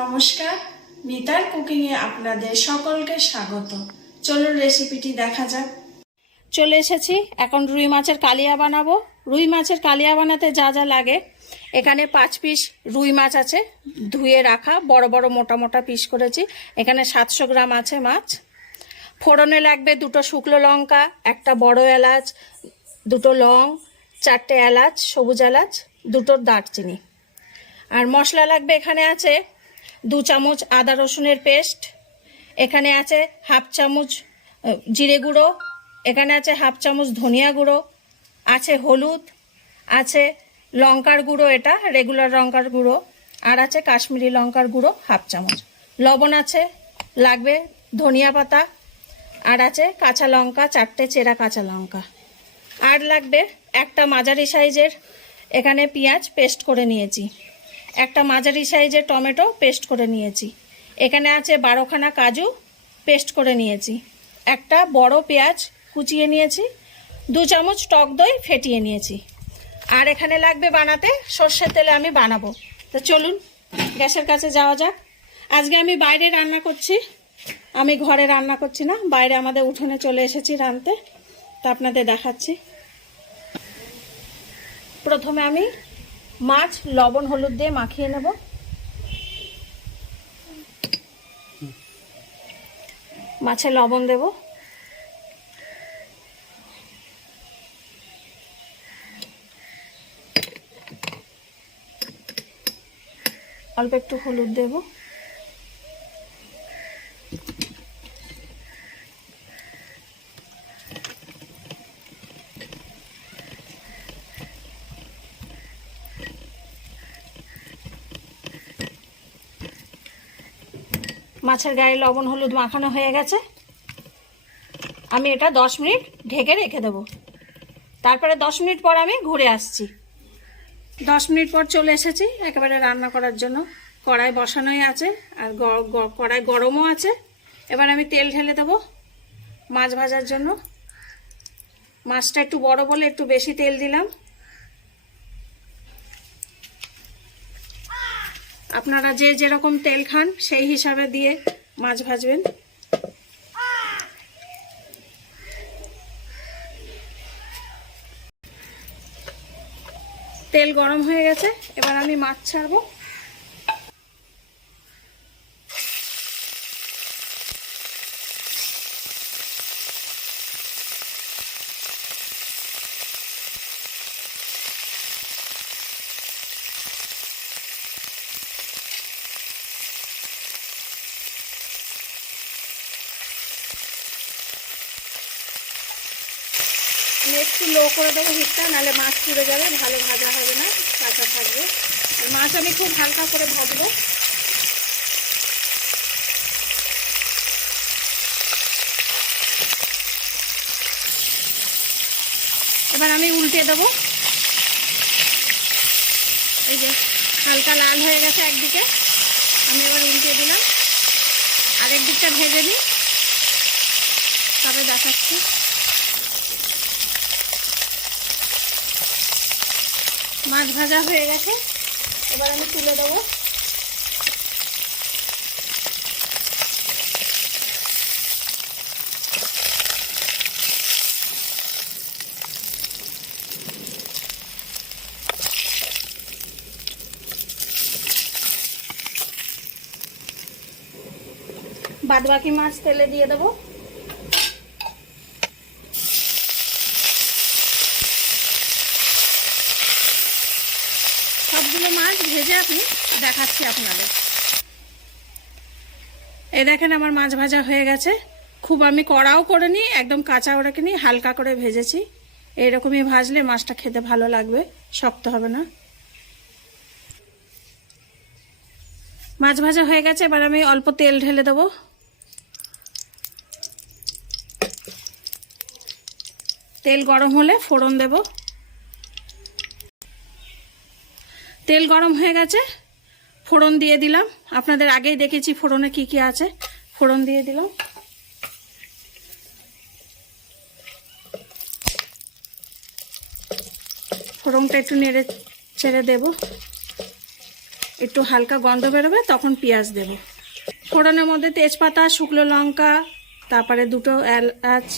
নমস্কার, মিতার কুকিংয়ে আপনাদের সকলকে স্বাগত। চলুন রেসিপিটি দেখা যাক। চলে এসেছি, এখন রুই মাছের কালিয়া বানাবো। রুই মাছের কালিয়া বানাতে যা যা লাগে, এখানে 5 পিস রুই মাছ আছে, ধুয়ে রাখা, বড় বড় মোটা মোটা পিস করেছি। এখানে 700 গ্রাম আছে মাছ। ফোড়নে লাগবে 2টো শুকনো লঙ্কা, একটা বড় এলাচ, 2টো লং, 4টে এলাচ, সবুজ এলাচ, 2টো দারচিনি। আর মশলা লাগবে, এখানে আছে 2 চামচ আদা রসুনের পেস্ট, এখানে আছে হাফ চামচ জিরে গুঁড়ো, এখানে আছে হাফ চামচ ধনিয়া গুঁড়ো, আছে হলুদ, আছে লঙ্কার গুঁড়ো, এটা রেগুলার লঙ্কার গুঁড়ো, আর আছে কাশ্মীরি লঙ্কার গুঁড়ো হাফ চামচ। লবণ আছে, লাগবে ধনিয়া পাতা, আর আছে কাঁচা লঙ্কা 4টে চেরা কাঁচা লঙ্কা, আর লাগবে একটা মাঝারি সাইজের এখানে পেঁয়াজ পেস্ট করে নিয়েছি, একটা মাঝারি সাইজের টমেটো পেস্ট করে নিয়েছি, এখানে আছে 12খানা কাজু পেস্ট করে নিয়েছি, একটা বড় পেঁয়াজ কুচিয়ে নিয়েছি, 2 চামচ টক দই ফেটিয়ে নিয়েছি। আর এখানে লাগবে বানাতে সর্ষের তেলে আমি বানাবো। তো চলুন গ্যাসের কাছে যাওয়া যাক। আজকে আমি বাইরে রান্না করছি, আমি ঘরে রান্না করছি না, বাইরে আমাদের উঠোনে চলে এসেছি রাঁধতে। তা আপনাদের দেখাচ্ছি। প্রথমে আমি মাছ লবণ হলুদ দিয়ে মাখিয়ে নেব। মাছে লবণ দেব, অল্প একটু হলুদ দেব, মাছের গায়ে লবণ হলুদ মাখানো হয়ে গেছে। আমি এটা 10 মিনিট ঢেকে রেখে দেব, তারপরে 10 মিনিট পর আমি ঘুরে আসছি। 10 মিনিট পর চলে এসেছি একেবারে রান্না করার জন্য। কড়াই বসানোই আছে, আর কড়াই গরমও আছে। এবার আমি তেল ঢেলে দেব মাছ ভাজার জন্য। মাছটা একটু বড় বলে একটু বেশি তেল দিলাম। আপনারা যে যেরকম তেল খান সেই হিসাবে দিয়ে মাছ ভাজবেন। তেল গরম হয়ে গেছে, এবার আমি মাছ ছাড়বো। আমি একটু লো করে দেবো হিটটা, নাহলে মাছ পুড়ে যাবে, ভালো ভাজা হবে না, কাঁচা থাকবে। আর মাছ আমি খুব হালকা করে ভাজবো। এবার আমি উল্টে দেবো। এই যে হালকা লাল হয়ে গেছে একদিকে, আমি এবার উল্টে দিলাম। আরেক দিকটা ভেজে নিই, তবে দেখাচ্ছি। মাছ ভাজা হয়ে গেছে, এবার আমি তুলে দেবো। বাদবাকি মাছ তেলে দিয়ে দেবো। সবগুলো মাছ ভেজে আপনি দেখাচ্ছি আপনাদের। এই দেখেন আমার মাছ ভাজা হয়ে গেছে। খুব আমি কড়াও করে নিই, একদম কাঁচা ওটাকে নিই, হালকা করে ভেজেছি। এইরকমই ভাজলে মাছটা খেতে ভালো লাগবে, শক্ত হবে না। মাছ ভাজা হয়ে গেছে, এবার আমি অল্প তেল ঢেলে দেবো। তেল গরম হলে ফোড়ন দেব। তেল গরম হয়ে গেছে, ফোড়ন দিয়ে দিলাম। আপনাদের আগেই দেখেছি ফোড়নে কি কি আছে, ফোড়ন দিয়ে দিলাম। ফোড়নটা একটু নেড়ে ছেড়ে দেব। একটু হালকা গন্ধ বেরোবে তখন পেঁয়াজ দেব। ফোড়নের মধ্যে তেজপাতা, শুকনো লঙ্কা, তারপরে 2টো এলাচ,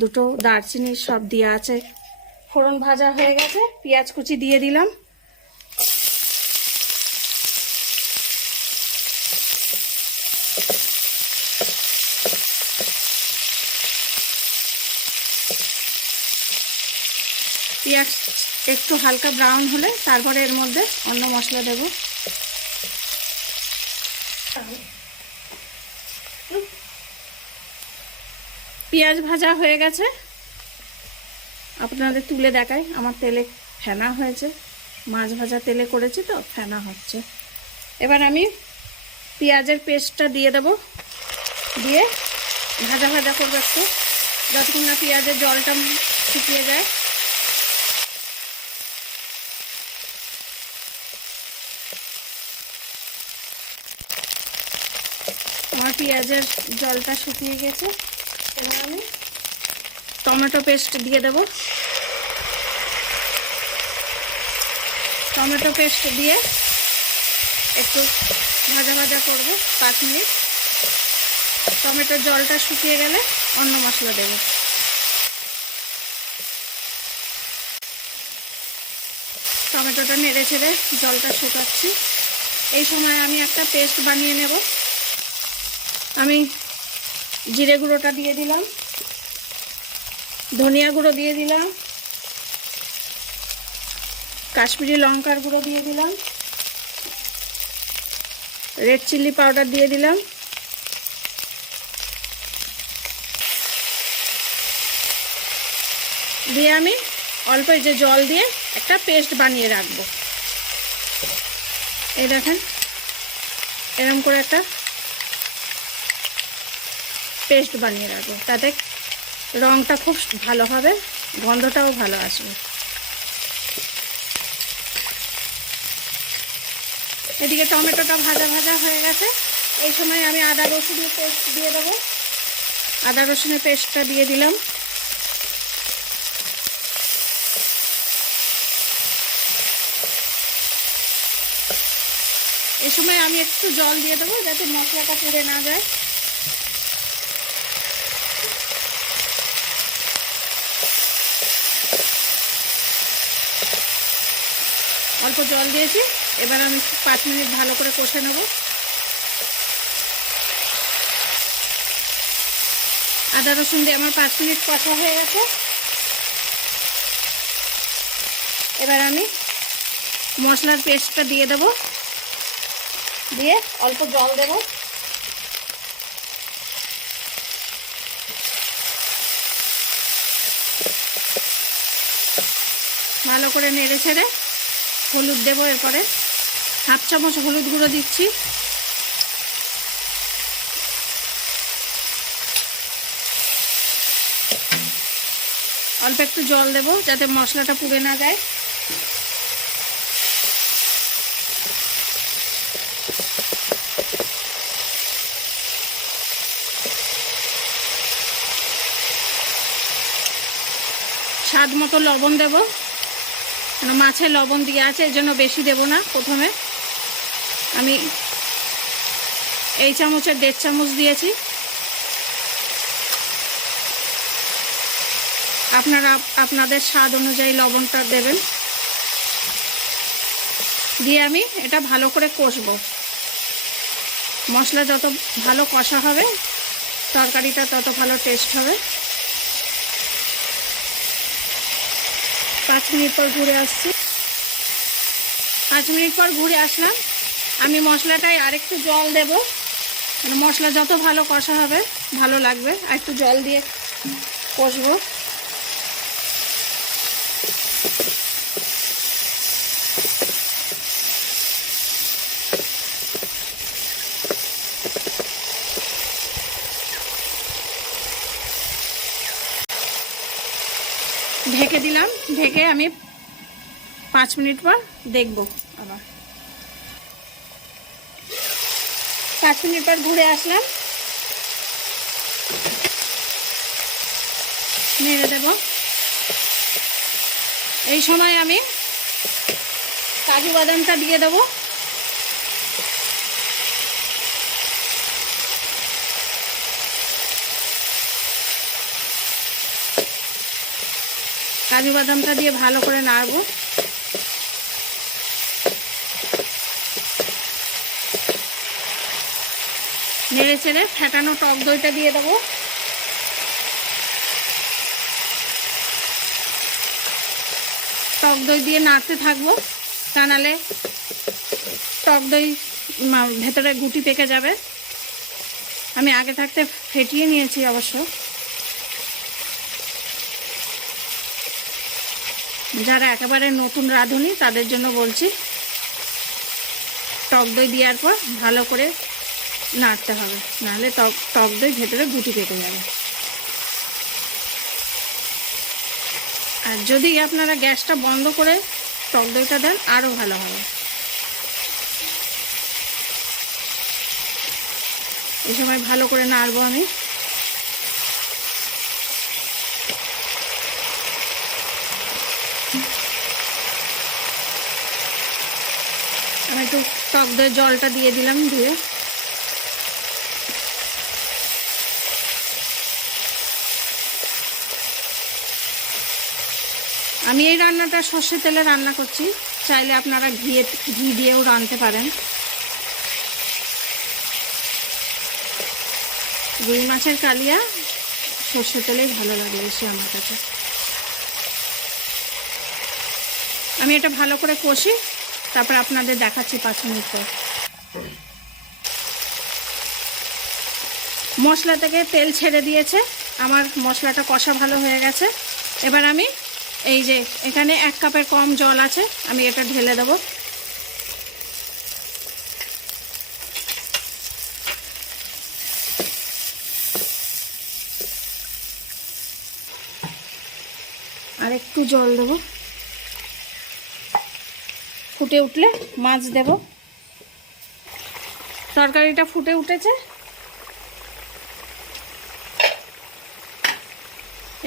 2টো দারচিনি সব দেওয়া আছে। ফোড়ন ভাজা হয়ে গেছে, পেঁয়াজ কুচি দিয়ে দিলাম। পেঁয়াজ একটু হালকা ব্রাউন হলে তারপরে এর মধ্যে অন্য মশলা দেব। পেঁয়াজ ভাজা হয়ে গেছে, আপনাদের তুলে দেখাই। আমার তেলে ফেনা হয়েছে, মাছ ভাজা তেলে করেছি তো ফেনা হচ্ছে। এবার আমি পেঁয়াজের পেস্টটা দিয়ে দেব, দিয়ে ভাজা ভাজা করবো একটু, যতক্ষণ না পেঁয়াজের জলটা শুকিয়ে যায়। আমার পেঁয়াজের জলটা শুকিয়ে গেছে, এবার আমি টমেটো পেস্ট দিয়ে দেব। টমেটো পেস্ট দিয়ে একটু ভাজা ভাজা করব 5 মিনিট। টমেটোর জলটা শুকিয়ে গেলে অন্য মশলা দেব। টমেটোটা নেড়ে ছেড়ে জলটা শুকাচ্ছি। এই সময় আমি একটা পেস্ট বানিয়ে নেব। আমি জিরে গুঁড়োটা দিয়ে দিলাম, ধনিয়া গুঁড়ো দিয়ে দিলাম, কাশ্মীরি লঙ্কার গুঁড়ো দিয়ে দিলাম, রেড চিলি পাউডার দিয়ে দিলাম, দিয়ে আমি অল্প যে জল দিয়ে একটা পেস্ট বানিয়ে রাখবো। এই দেখেন এরকম করে একটা পেস্ট বানিয়ে রাখবো, তাতে রঙটা খুব ভালো হবে, গন্ধটাও ভালো আসবে। এদিকে টমেটোটা ভাজা ভাজা হয়ে গেছে, এই সময় আমি আদা রসুনের পেস্ট দিয়ে দেবো। আদা রসুনের পেস্টটা দিয়ে দিলাম। এই সময় আমি একটু জল দিয়ে দেবো যাতে মশলাটা পুড়ে না যায়। অল্প জল দিয়েছি, এবার আমি 5 মিনিট ভালো করে কষে নেব। আদা রসুন দিয়ে আমার 5 মিনিট কষা হয়ে গেছে। এবার আমি মশলার পেস্টটা দিয়ে দেব, দিয়ে অল্প জল দেব। ভালো করে নেড়ে ছেড়ে হলুদ দেবো। এরপরে 1/2 চামচ হলুদ গুঁড়ো দিচ্ছি, অল্প একটু জল দেব যাতে মশলাটা পুড়ে না যায়। স্বাদ মতো লবণ দেব, মাছে লবণ দিয়ে আছে এর জন্য বেশি দেব না। প্রথমে আমি এই চামচের 1.5 চামচ দিয়েছি, আপনারা আপনাদের স্বাদ অনুযায়ী লবণটা দেবেন। দিয়ে আমি এটা ভালো করে কষবো। মশলা যত ভালো কষা হবে তরকারিটা তত ভালো টেস্ট হবে। 5 মিনিট পর ঘুরে আসছি। 5 মিনিট পর ঘুরে আসলাম। আমি মশলাটায় আরেকটু জল দেব, মানে মশলা যত ভালো কষা হবে ভালো লাগবে। আর একটু জল দিয়ে কষবো। ঢেকে দিলাম, ঢেকে আমি 5 মিনিট পর দেখব। আবার 5 মিনিট পর ঘুরে আসলাম, নেড়ে দেব। এই সময় আমি কাজু বাদামটা দিয়ে দেব। কাজু বাদামটা দিয়ে ভালো করে নাড়বো। নেড়ে চেড়ে ফেটানো টক দইটা দিয়ে দেবো। টক দই দিয়ে নাড়তে থাকবো, তা নাহলে টক দই ভেতরে গুটি পেকে যাবে। আমি আগে থাকতে ফেটিয়ে নিয়েছি অবশ্য। যারা একেবারে নতুন রাঁধুনি তাদের জন্য বলছি, টক দই দেওয়ার পর ভালো করে নাড়তে হবে, নাহলে টক দই ভেতরে গুটি পেকে যাবে। আর যদি আপনারা গ্যাসটা বন্ধ করে টক দইটা দেন আরও ভালো হবে। এই সময় ভালো করে নাড়বো আমি। আমি একটু টক দইয়ের জলটা দিয়ে দিলাম, দিয়ে আমি এই রান্নাটা সর্ষের তেলে রান্না করছি, চাইলে আপনারা ঘি দিয়েও রাঁধতে পারেন। রুই মাছের কালিয়া সর্ষের তেলেই ভালো লাগে বেশি আমার কাছে। আমি এটা ভালো করে কষি, তারপর আপনাদের দেখাচ্ছি 5 মিনিট পর। মশলা থেকে তেল ছেড়ে দিয়েছে, আমার মশলাটা কষা ভালো হয়ে গেছে। এবার আমি এই যে এখানে 1 কাপের কম জল আছে, আমি এটা ঢেলে দেবো। আর একটু জল দেবো, ফুটে উঠলে মাছ দেব। তরকারিটা ফুটে উঠেছে,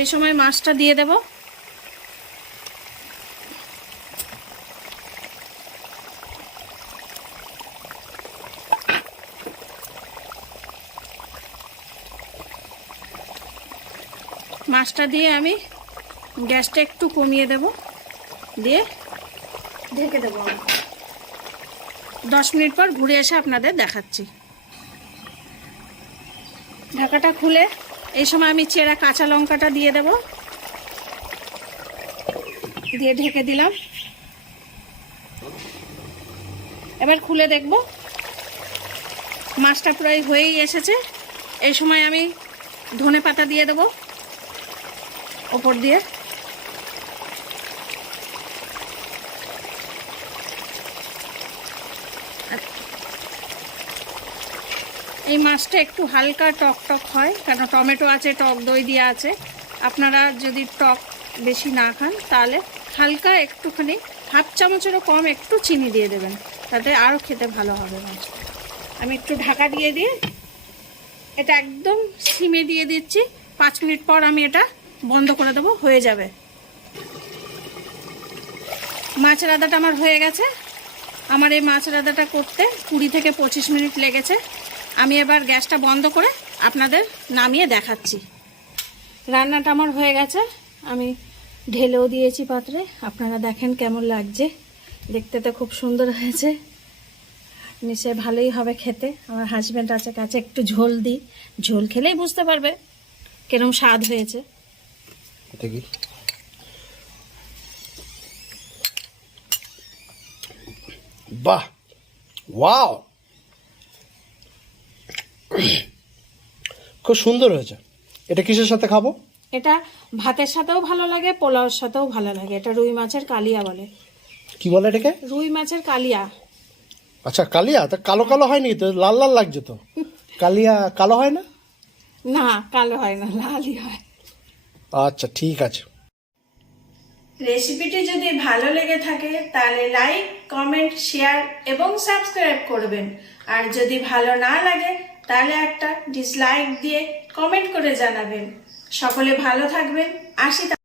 এই সময় মাছটা দিয়ে দেব। মাছটা দিয়ে আমি গ্যাসটা একটু কমিয়ে দেব, দিয়ে ঢেকে দেবো। 10 মিনিট পর ঘুরে এসে আপনাদের দেখাচ্ছি। ঢাকাটা খুলে এই সময় আমি চেরা কাঁচা লঙ্কাটা দিয়ে দেব, দিয়ে ঢেকে দিলাম। এবার খুলে দেখব, মাছটা প্রায় হয়েই এসেছে। এই সময় আমি ধনে পাতা দিয়ে দেব ওপর দিয়ে। এই মাছটা একটু হালকা টক টক হয়, কারণ টমেটো আছে, টক দই দিয়ে আছে। আপনারা যদি টক বেশি না খান তাহলে হালকা একটুখানি 1/2 চামচেরও কম একটু চিনি দিয়ে দেবেন, তাতে আরও খেতে ভালো হবে মাছ। আমি একটু ঢাকা দিয়ে এটা একদম সিমে দিয়ে দিচ্ছি। 5 মিনিট পর আমি এটা বন্ধ করে দেবো, হয়ে যাবে। মাছ রাঁধাটা আমার হয়ে গেছে। আমার এই মাছ রাঁধাটা করতে 20 থেকে 25 মিনিট লেগেছে। আমি এবার গ্যাসটা বন্ধ করে আপনাদের নামিয়ে দেখাচ্ছি। রান্নাটা আমার হয়ে গেছে, আমি ঢেলেও দিয়েছি পাত্রে। আপনারা দেখেন কেমন লাগছে, দেখতে তো খুব সুন্দর হয়েছে, নিশ্চয়ই ভালোই হবে খেতে। আমার হাজব্যান্ড আছে কাছে, একটু ঝোল দিই, ঝোল খেলেই বুঝতে পারবে কিরম স্বাদ হয়েছে। বাহ, ওয়াও, খুব সুন্দর হয়েছে। এটা কিসের সাথে খাবো? এটা ভাতের সাথেও ভালো লাগে, পোলাওর সাথেও ভালো লাগে। এটা রুই মাছের কালিয়া বলে। কি বলে এটাকে? রুই মাছের কালিয়া। আচ্ছা, কালিয়া তা কালো কালো হয়নি তো? লাল লাল লাগছে তো। কালিয়া কালো হয় না? না, কালো হয় না, লালই হয়। আচ্ছা, ঠিক আছে। রেসিপিটি যদি ভালো লেগে থাকে তাহলে লাইক, কমেন্ট, শেয়ার এবং সাবস্ক্রাইব করবেন। আর যদি ভালো না লাগে তাহলে একটা ডিসলাইক দিয়ে কমেন্ট করে জানাবেন। সকলে ভালো থাকবেন। আসি।